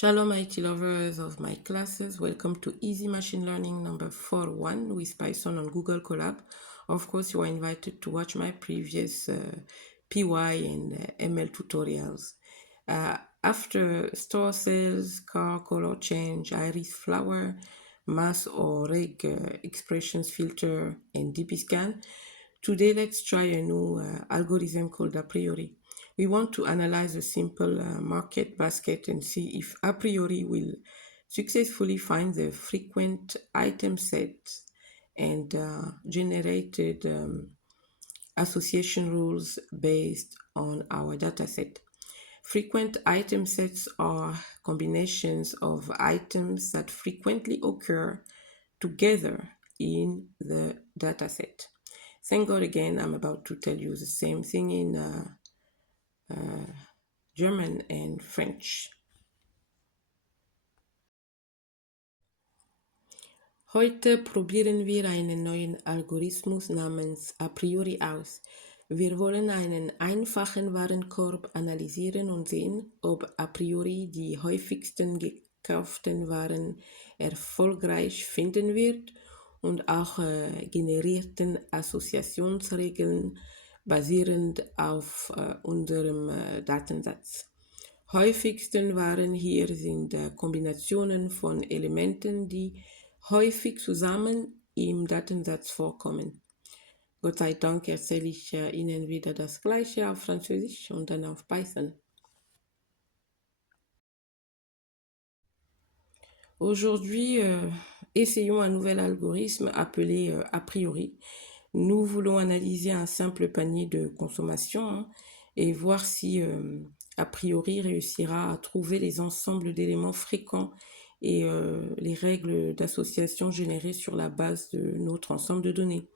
Shalom IT lovers of my classes, welcome to Easy Machine Learning number 4.1 with Python on Google Colab. Of course, you are invited to watch my previous PY and ML tutorials. After store sales, CarColorChange, IrisFlower, MathOrReg.ExpressionsFilter and DBSCAN, today let's try a new algorithm called APriori. We want to analyze a simple market basket and see if a priori will successfully find the frequent item sets and generated association rules based on our dataset. Frequent item sets are combinations of items that frequently occur together in the dataset. Thank God again, I'm about to tell you the same thing in German and French. Heute probieren wir einen neuen Algorithmus namens APriori aus. Wir wollen einen einfachen Warenkorb analysieren und sehen, ob a priori die häufigsten gekauften Waren erfolgreich finden wird und auch generierten Assoziationsregeln basierend auf unserem Datensatz. Häufigsten Waren hier sind Kombinationen von Elementen, die häufig zusammen im Datensatz vorkommen. Gott sei Dank erzähle ich Ihnen wieder das Gleiche auf Französisch und dann auf Python. Aujourd'hui, essayons un nouvel algorithme appelé APriori. Nous voulons analyser un simple panier de consommation et voir si APriori réussira à trouver les ensembles d'éléments fréquents et les règles d'association générées sur la base de notre ensemble de données.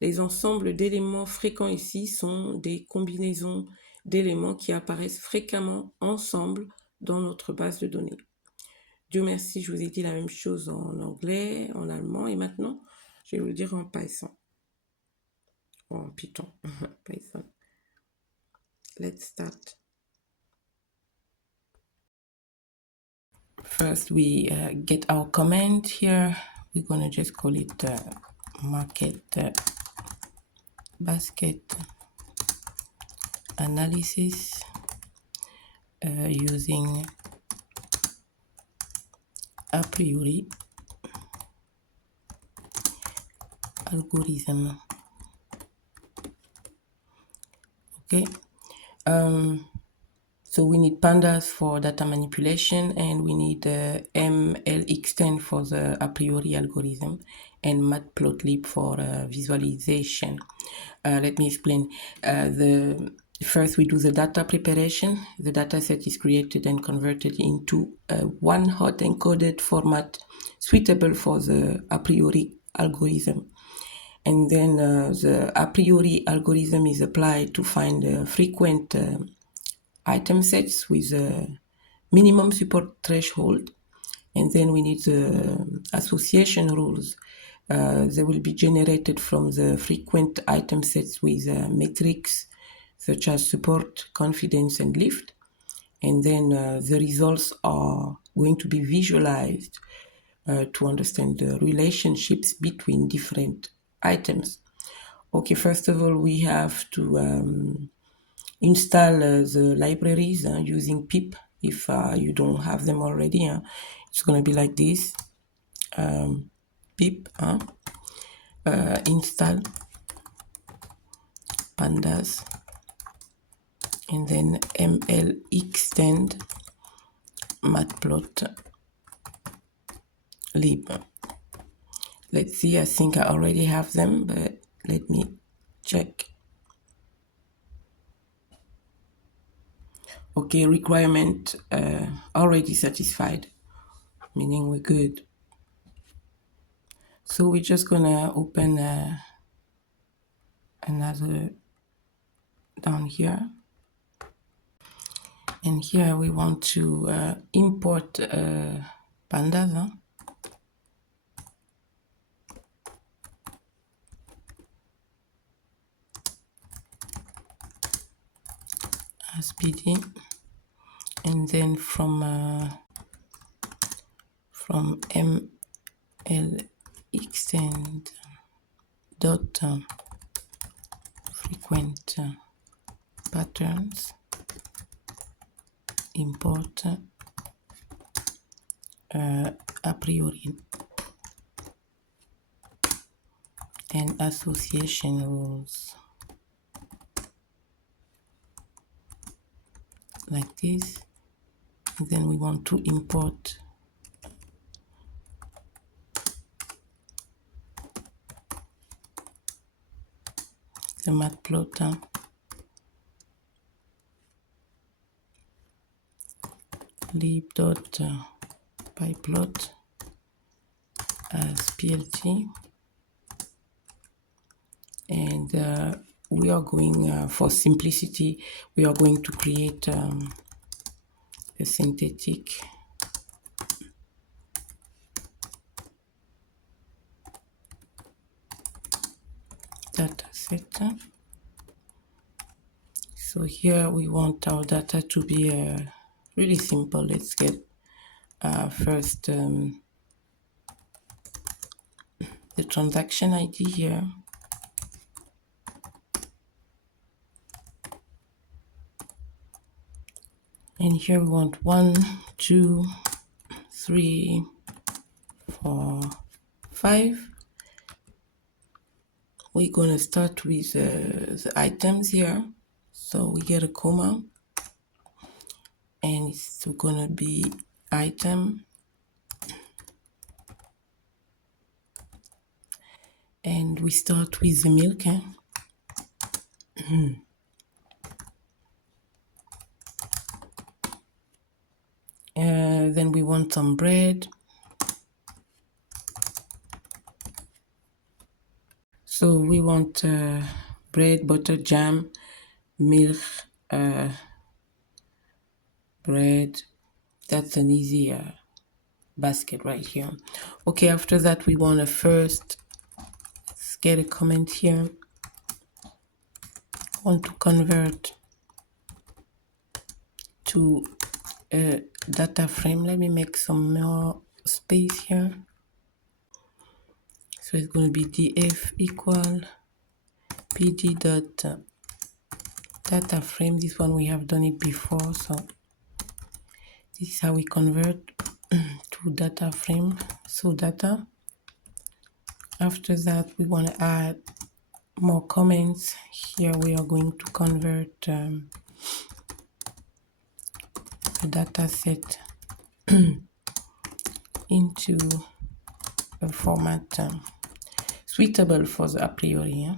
Les ensembles d'éléments fréquents ici sont des combinaisons d'éléments qui apparaissent fréquemment ensemble dans notre base de données. Dieu merci, je vous ai dit la même chose en anglais, en allemand, et maintenant, je vais vous le dire en Python. Ou en Python, Python. Let's start. First, we get our comment here. We're going to just call it market basket analysis using APriori algorithm. Okay. So we need pandas for data manipulation, and we need MLX10 for the APriori algorithm, and matplotlib for visualization. Let me explain. First, we do the data preparation. The data set is created and converted into a one-hot encoded format suitable for the APriori algorithm. And then the APriori algorithm is applied to find frequent item sets with a minimum support threshold. And then we need the association rules. They will be generated from the frequent item sets with metrics such as support, confidence, and lift. And then the results are going to be visualized to understand the relationships between different items. Okay, first of all, we have to install the libraries using pip if you don't have them already. It's going to be like this. Pip install pandas and then mlextend matplotlib. Let's see, I think I already have them, but let me check. Okay, requirement already satisfied, meaning we're good. So we're just gonna open another down here. And here we want to import pandas. As PD. And then from from ml extend dot frequent patterns import a priori and association rules like this. And then we want to import the matplotlib dot pyplot as plt, and we are going for simplicity, we are going to create a synthetic data set. So here we want our data to be really simple. Let's get first the transaction ID here. And here we want 1, 2, 3, 4, 5. We're going to start with the items here. So we get a comma, and it's going to be item. And we start with the milk. Then we want some bread. So we want bread, butter, jam, milk, bread. That's an easy basket right here. Okay, after that we want to first, let's get a comment here. Want to convert to a data frame. Let me make some more space here. So it's going to be df equal pd dot data frame. This one we have done it before, so this is how we convert to data frame. So data. After that we want to add more comments. Here we are going to convert a data set into a format suitable for the a priori. Yeah?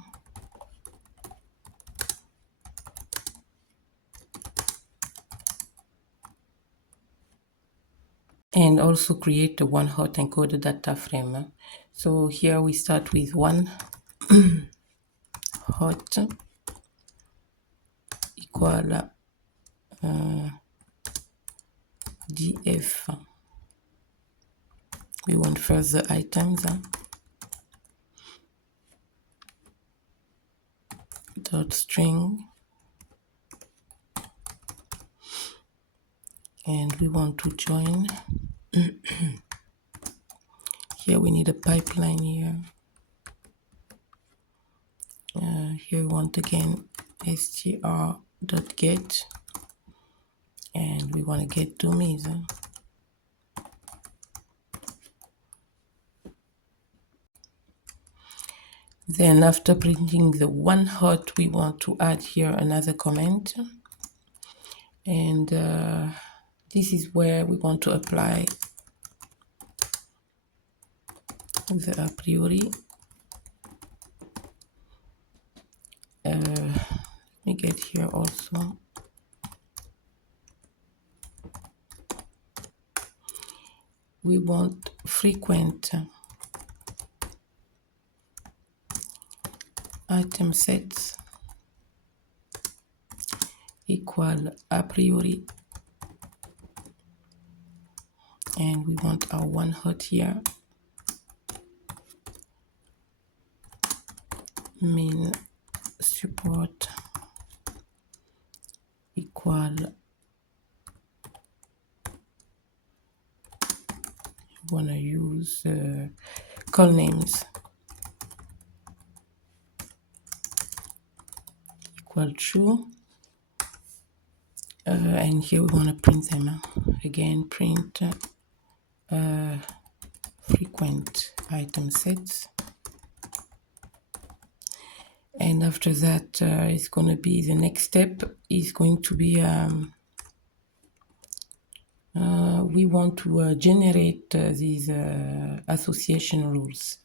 And also create a one hot encoded data frame. So here we start with one hot equal df. We want first the items dot string, and we want to join. Here we need a pipeline here. Here we want again str.get, and we want to get dummies. Then after printing the one hot, we want to add here another comment, and this is where we want to apply the a priori. Let me get here also. We want frequent item sets equal a priori, and we want our one hot here. Min support equal want to use call names equal true. And here we want to print them. Again, print frequent item sets. And after that, it's going to be the next step is going to be we want to generate these association rules.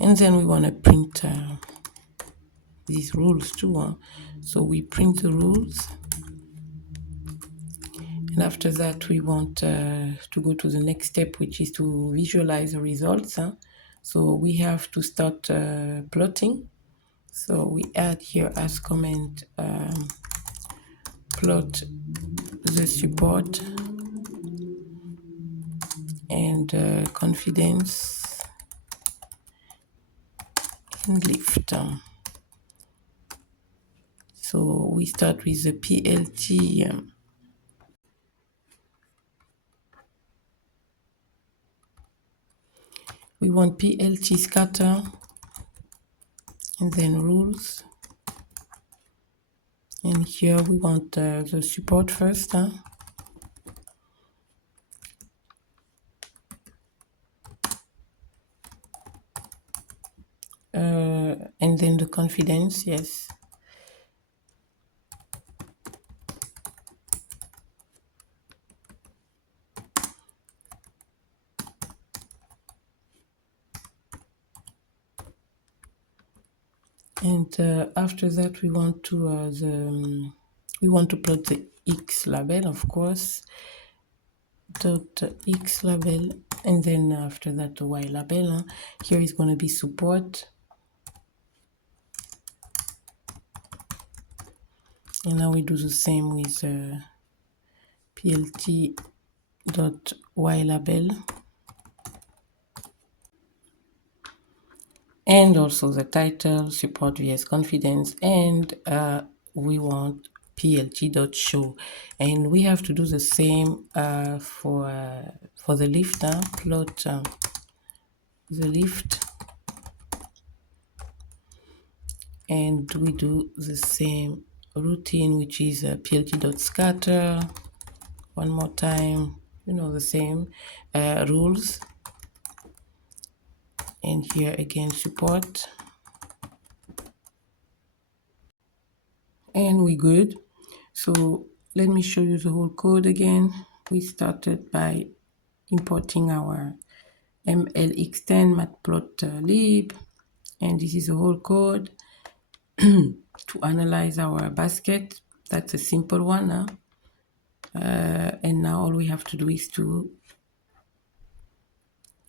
And then we want to print these rules too. So we print the rules. And after that, we want to go to the next step, which is to visualize the results. So we have to start plotting. So we add here as comment plot the support and confidence and lift. So we start with the PLT. We want PLT scatter and then rules. And here we want the support first. And then the confidence, yes. And after that, we want to plot the X label, of course. Dot X label, and then after that the Y label. Here is going to be support. And now we do the same with PLT dot Y label. And also the title, support vs confidence, and we want plt.show. And we have to do the same for the lift. Plot the lift, and we do the same routine, which is plt.scatter. One more time, the same rules. And here again support, and we good. So let me show you the whole code again. We started by importing our MLX10 matplotlib, and this is the whole code to analyze our basket. That's a simple one. And now all we have to do is to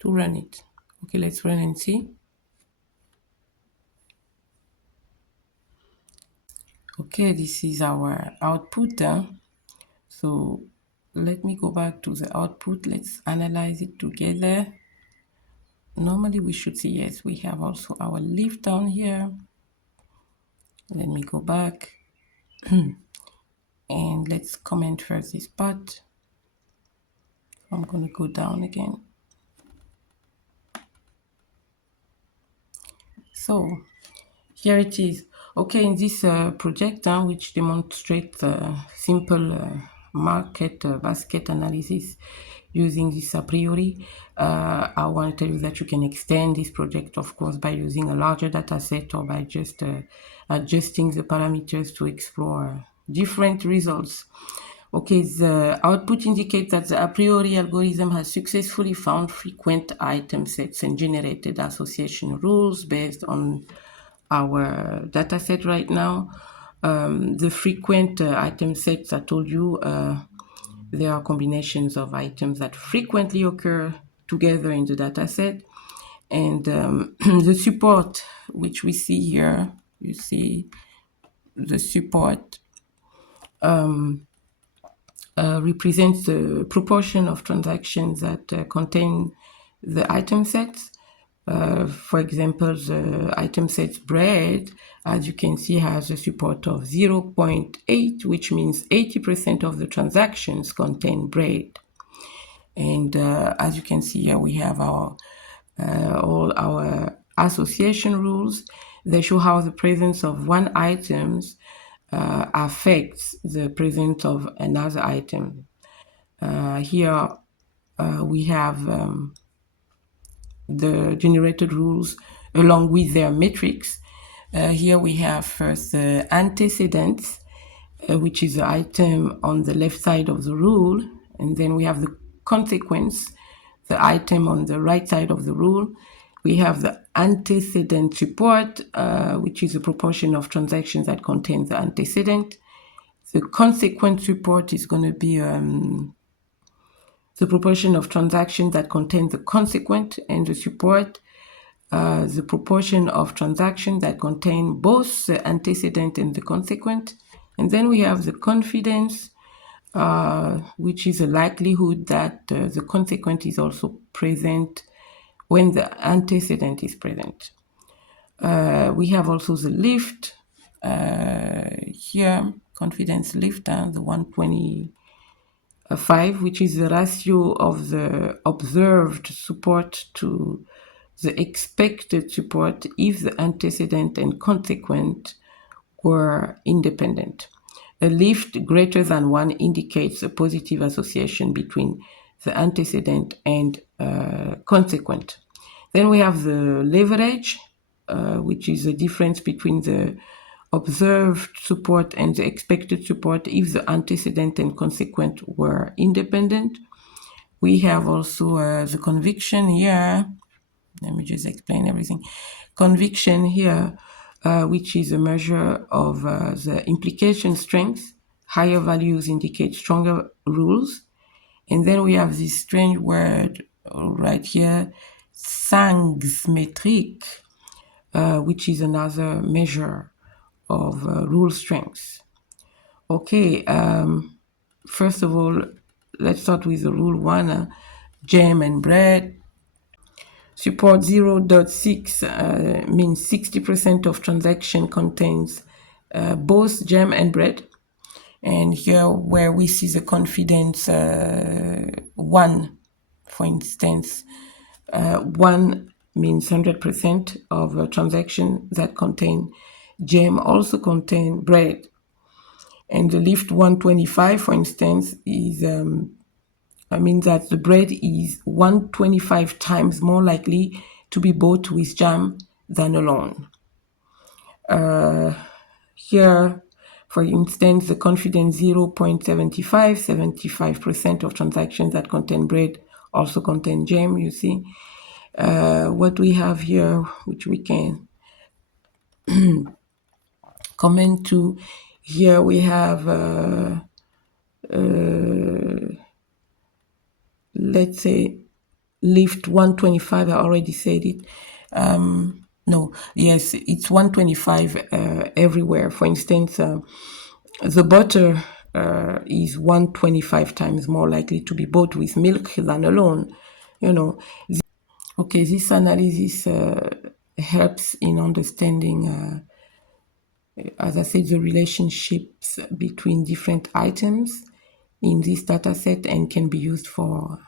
run it. Okay, let's run and see. Okay, this is our output. So let me go back to the output. Let's analyze it together. Normally we should see, yes, we have also our lift down here. Let me go back and let's comment first this part. I'm going to go down again. So here it is. Okay, in this project, which demonstrates simple market basket analysis using this a priori, I want to tell you that you can extend this project, of course, by using a larger data set or by just adjusting the parameters to explore different results. Okay, the output indicates that the a priori algorithm has successfully found frequent item sets and generated association rules based on our data set right now. The frequent item sets, I told you, there are combinations of items that frequently occur together in the data set. And the support, which we see here, you see the support represents the proportion of transactions that contain the item sets. For example, the item set bread, as you can see, has a support of 0.8, which means 80% of the transactions contain bread. And as you can see here, we have our all our association rules. They show how the presence of one item affects the presence of another item. Here we have the generated rules along with their metrics. Here we have first the antecedents, which is the item on the left side of the rule, and then we have the consequence, the item on the right side of the rule. We have the antecedent support, which is the proportion of transactions that contain the antecedent. The consequent support is going to be the proportion of transactions that contain the consequent, and the support, the proportion of transactions that contain both the antecedent and the consequent. And then we have the confidence, which is a likelihood that the consequent is also present when the antecedent is present. We have also the lift, here, confidence lift, the 125, which is the ratio of the observed support to the expected support if the antecedent and consequent were independent. A lift greater than 1 indicates a positive association between the antecedent and consequent. Then we have the leverage, which is the difference between the observed support and the expected support if the antecedent and consequent were independent. We have also the conviction here. Let me just explain everything. Conviction here, which is a measure of the implication strength. Higher values indicate stronger rules. And then we have this strange word right here, metric, which is another measure of rule strength. Okay, first of all, let's start with the rule 1, jam and bread. Support 0.6 means 60% of transaction contains both jam and bread. And here where we see the confidence 1, for instance, 1 means 100% of a transaction that contain jam also contain bread. And the lift 125, for instance, is means that the bread is 125 times more likely to be bought with jam than alone. Here, for instance, the confidence 0.75, 75% of transactions that contain bread also contain jam, you see. What we have here, which we can comment to, here we have, let's say, lift 125, I already said it. No, yes, it's 125 everywhere. For instance, the butter is 125 times more likely to be bought with milk than alone. You know, okay, this analysis helps in understanding, as I said, the relationships between different items in this data set and can be used for,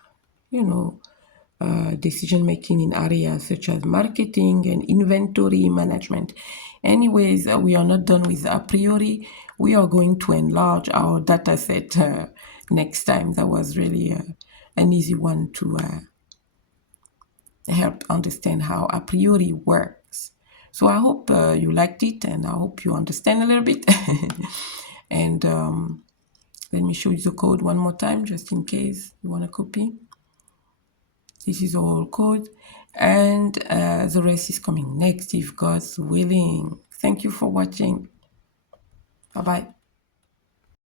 decision making in areas such as marketing and inventory management. Anyways, we are not done with a priori. We are going to enlarge our data set next time. That was really an easy one to help understand how a priori works. So I hope you liked it, and I hope you understand a little bit. And let me show you the code one more time, just in case you want to copy. This is all code, and the rest is coming next if God's willing. Thank you for watching. Bye-bye.